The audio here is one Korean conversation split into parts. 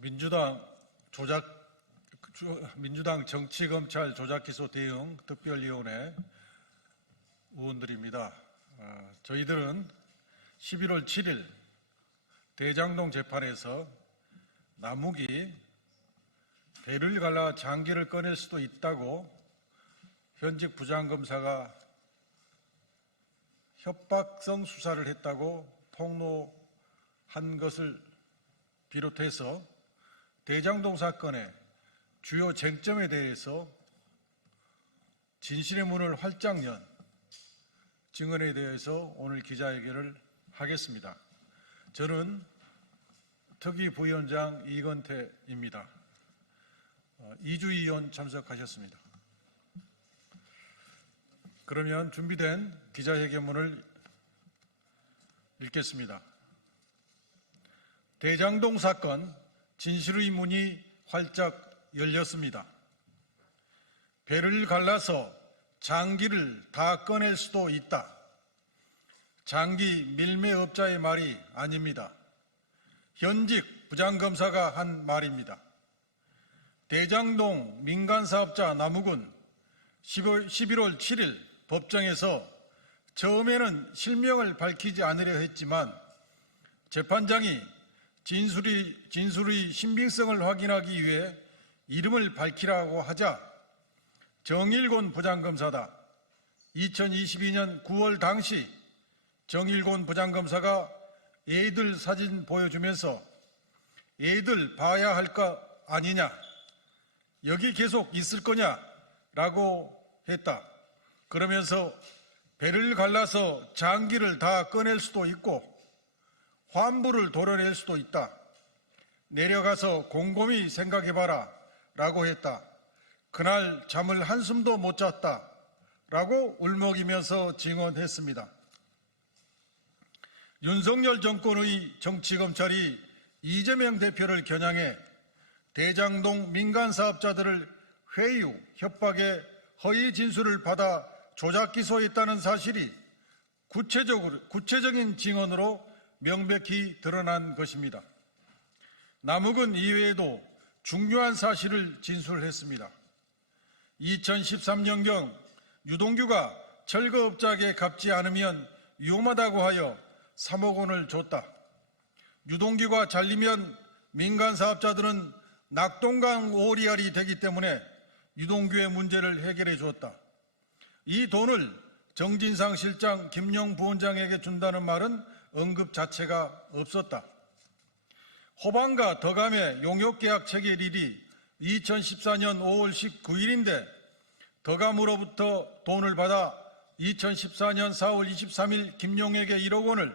민주당 정치검찰 조작기소 대응 특별위원회 의원들입니다. 저희들은 11월 7일 대장동 재판에서 남욱이 배를 갈라 장기를 꺼낼 수도 있다고 현직 부장검사가 협박성 수사를 했다고 폭로한 것을 비롯해서 대장동 사건의 주요 쟁점에 대해서 진실의 문을 활짝 연 증언에 대해서 오늘 기자회견을 하겠습니다. 저는 특위부위원장 이건태입니다. 이주희 의원 참석하셨습니다. 그러면 준비된 기자회견문을 읽겠습니다. 대장동 사건 진실의 문이 활짝 열렸습니다. 배를 갈라서 장기를 다 꺼낼 수도 있다. 장기 밀매업자의 말이 아닙니다. 현직 부장검사가 한 말입니다. 대장동 민간사업자 남욱은 11월 7일 법정에서 처음에는 실명을 밝히지 않으려 했지만 재판장이 진술의 신빙성을 확인하기 위해 이름을 밝히라고 하자 정일곤 부장검사다. 2022년 9월 당시 정일곤 부장검사가 애들 사진 보여주면서 애들 봐야 할 거 아니냐, 여기 계속 있을 거냐 라고 했다. 그러면서 배를 갈라서 장기를 다 꺼낼 수도 있고 환부를 도려낼 수도 있다. 내려가서 곰곰이 생각해봐라 라고 했다. 그날 잠을 한숨도 못 잤다 라고 울먹이면서 증언했습니다. 윤석열 정권의 정치검찰이 이재명 대표를 겨냥해 대장동 민간사업자들을 회유, 협박에 허위 진술을 받아 조작 기소했다는 사실이 구체적인 증언으로 명백히 드러난 것입니다. 남욱은 이외에도 중요한 사실을 진술했습니다. 2013년경 유동규가 철거업자에게 갚지 않으면 위험하다고 하여 3억 원을 줬다. 유동규가 잘리면 민간사업자들은 낙동강 오리알이 되기 때문에 유동규의 문제를 해결해 주었다. 이 돈을 정진상 실장, 김용 부원장에게 준다는 말은 언급 자체가 없었다. 호반과 덕암의 용역계약 체결일이 2014년 5월 19일인데 덕암으로부터 돈을 받아 2014년 4월 23일 김용에게 1억 원을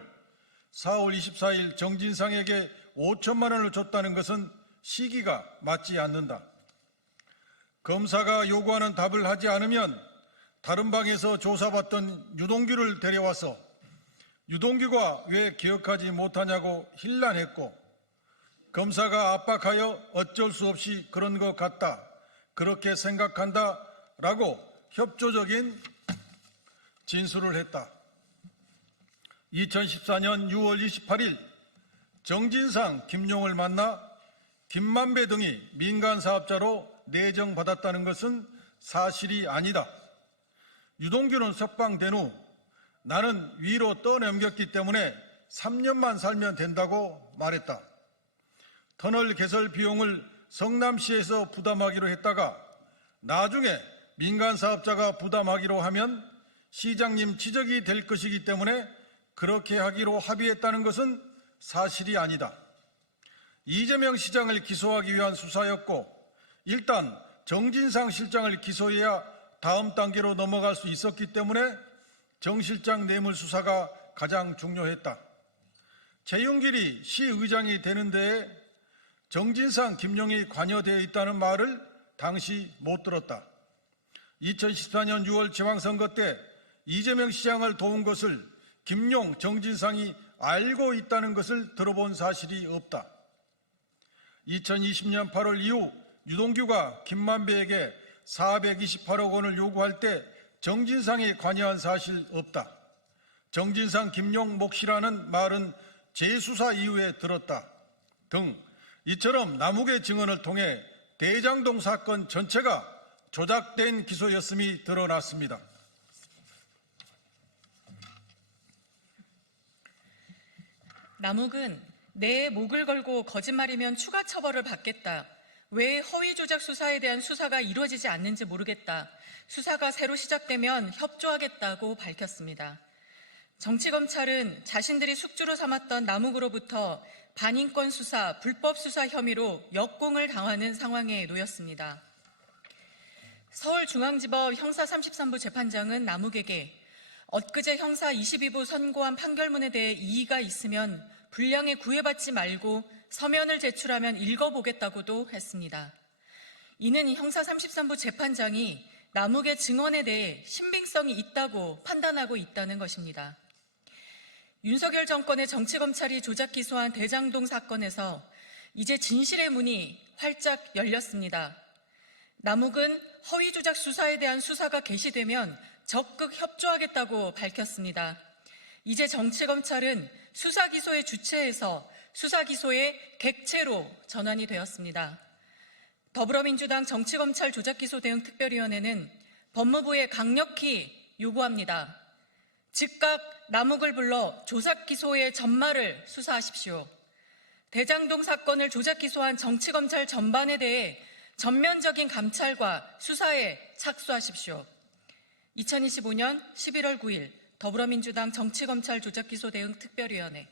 4월 24일 정진상에게 5천만 원을 줬다는 것은 시기가 맞지 않는다. 검사가 요구하는 답을 하지 않으면 다른 방에서 조사받던 유동규를 데려와서 유동규가 왜 기억하지 못하냐고 힐난했고 검사가 압박하여 어쩔 수 없이 그런 것 같다, 그렇게 생각한다 라고 협조적인 진술을 했다. 2014년 6월 28일 정진상, 김용을 만나 김만배 등이 민간사업자로 내정받았다는 것은 사실이 아니다. 유동규는 석방된 후 나는 위로 떠넘겼기 때문에 3년만 살면 된다고 말했다. 터널 개설 비용을 성남시에서 부담하기로 했다가 나중에 민간사업자가 부담하기로 하면 시장님 지적이 될 것이기 때문에 그렇게 하기로 합의했다는 것은 사실이 아니다. 이재명 시장을 기소하기 위한 수사였고 일단 정진상 실장을 기소해야 다음 단계로 넘어갈 수 있었기 때문에 정 실장 뇌물 수사가 가장 중요했다. 최윤길이 시의장이 되는 데에 정진상, 김용이 관여되어 있다는 말을 당시 못 들었다. 2014년 6월 지방선거 때 이재명 시장을 도운 것을 김용, 정진상이 알고 있다는 것을 들어본 사실이 없다. 2020년 8월 이후 유동규가 김만배에게 428억 원을 요구할 때 정진상이 관여한 사실 없다. 정진상, 김용 몫이라는 말은 재수사 이후에 들었다. 등 이처럼 남욱의 증언을 통해 대장동 사건 전체가 조작된 기소였음이 드러났습니다. 남욱은 내 목을 걸고 거짓말이면 추가 처벌을 받겠다. 왜 허위 조작 수사에 대한 수사가 이루어지지 않는지 모르겠다. 수사가 새로 시작되면 협조하겠다고 밝혔습니다. 정치검찰은 자신들이 숙주로 삼았던 남욱으로부터 반인권 수사, 불법 수사 혐의로 역공을 당하는 상황에 놓였습니다. 서울중앙지법 형사 33부 재판장은 남욱에게 엊그제 형사 22부 선고한 판결문에 대해 이의가 있으면 불량에 구애받지 말고 서면을 제출하면 읽어보겠다고도 했습니다. 이는 형사 33부 재판장이 남욱의 증언에 대해 신빙성이 있다고 판단하고 있다는 것입니다. 윤석열 정권의 정치검찰이 조작 기소한 대장동 사건에서 이제 진실의 문이 활짝 열렸습니다. 남욱은 허위 조작 수사에 대한 수사가 개시되면 적극 협조하겠다고 밝혔습니다. 이제 정치검찰은 수사기소의 주체에서 수사기소의 객체로 전환이 되었습니다. 더불어민주당 정치검찰 조작기소 대응 특별위원회는 법무부에 강력히 요구합니다. 즉각 남욱을 불러 조작기소의 전말을 수사하십시오. 대장동 사건을 조작기소한 정치검찰 전반에 대해 전면적인 감찰과 수사에 착수하십시오. 2025년 11월 9일 더불어민주당 정치검찰 조작기소 대응 특별위원회